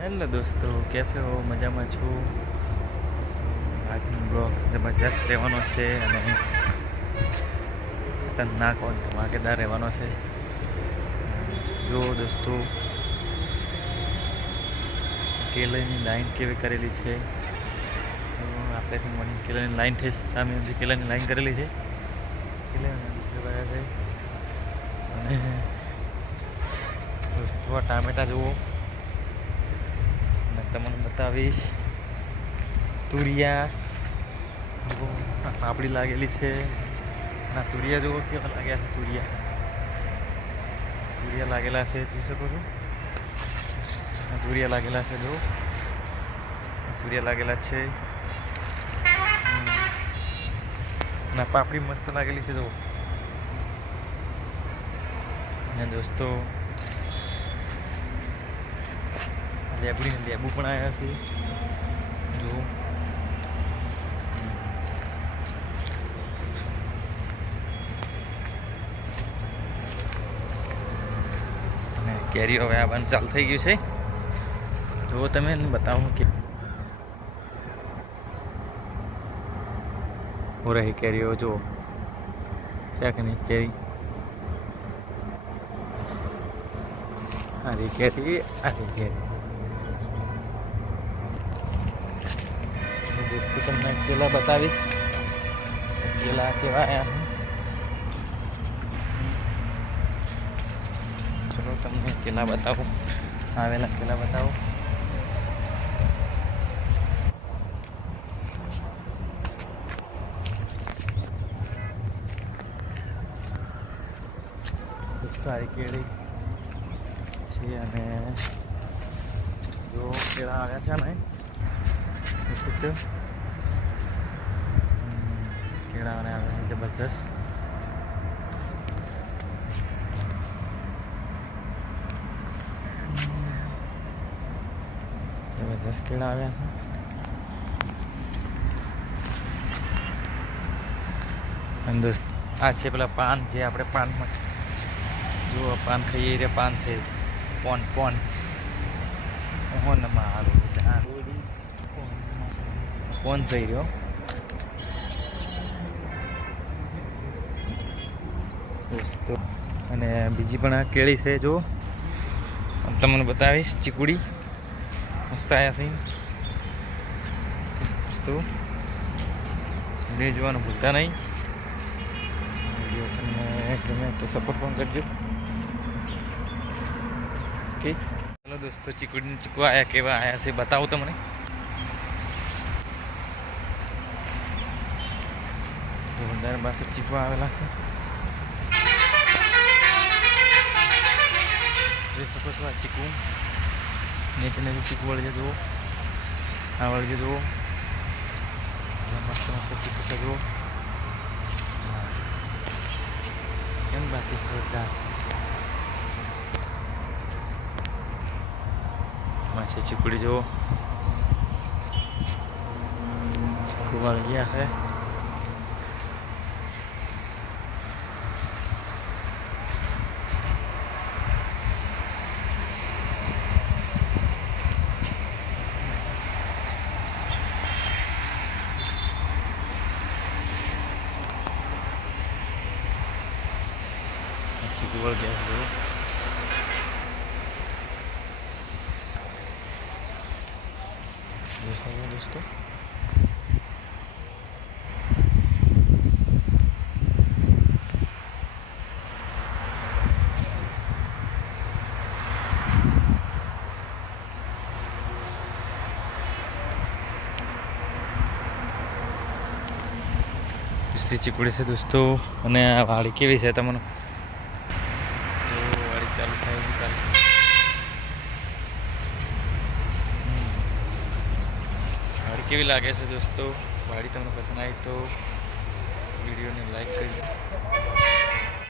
Hello દોસ્તો, કેસે હો? મજામાં છું. આજનો બ્લોગ જબરજસ્ત રહેવાનો છે અને ખતરનાક ઓર ધમાકેદાર રહેવાનો છે. જો દોસ્તો કેલાની લાઈન કેવી કરેલી છે? આપણેથી મને કેલાની લાઈન છે, સામે જે કેલાની લાઈન કરેલી છે. કેલાની છે અને દોસ્તો આ ટામેટા જુઓ. તમને બતાવીશ. તુરિયા. પાપડી લાગેલી છે. ના, તુરિયા જુઓ કેવા લાગ્યા છે, તુરિયા. તુરિયા લાગેલા છે, જોઈ શકો છો. તુરિયા લાગેલા છે જો તુરિયા લાગેલા છે. ના, પાપડી મસ્ત લાગેલી છે, જુઓ. અને દોસ્તો લેબડી લેબુ પણ આવ્યા છે. જો અને કેરીઓ હવે આવવાનું ચાલુ થઈ ગયું છે. જો તમે બતાવો કે હો રહી કેરીઓ જો છે કે નહીં કેરી? હારી કેરી અરે કેરી. દોસ્તો તમને કેલા બતાવીશ. કેલા કેવા આવ્યા ચલો તમને કેલા બતાવું. આવેલા કેલા બતાવું. સારી કેળી છે અને જો કેળા આવ્યા છે ને અને આવે જબરજસ્ત. જબરજસ્ત કેળા આવ્યા છે. અને દોસ્ત આ છે પેલા પાન જે આપણે પાનમાં જુઓ પાન ખાઈએ રે પાન છે. પોન પોન. ઓન મારું પોન થઈ રહ્યો. દોસ્તો, અને બીજી પણ આ કેળી છે, જો. તમને બતાવીશ, ચીકુડી. મસ્ત થઈ દોસ્તો વીડિયો જોવાનું ભૂલતા નહીં. વીડિયો તમને ગમે તો સપોર્ટ પણ કરજો. ઓકે ચાલો દોસ્તો, ચીકુડીને ચીકુ આવ્યા કેવા આવ્યા છે, બતાવો તમને. જોરદાર ચીકવા આવેલા છે. શકો છો આ ચીકુ નીચે નીચે ચીકુ વળી જુઓ આ વળી જુઓ મસ્ત મસ્ત ચીકુ છે જુઓ કેમ બાકી જોરદારમાં છે ચીકુડી જુઓ ચીકુ વાળી ગયા છે get through. શકો દોસ્તો સ્ત્રી ચીકુડી છે દોસ્તો અને આ વાડી કેવી છે તમને જો વાડી ચાલુ થાય એવી ચાલુ છે વાડી કેવી લાગે છે દોસ્તો? વાડી તમને પસંદ આવી તો વિડીયોને લાઈક કરી.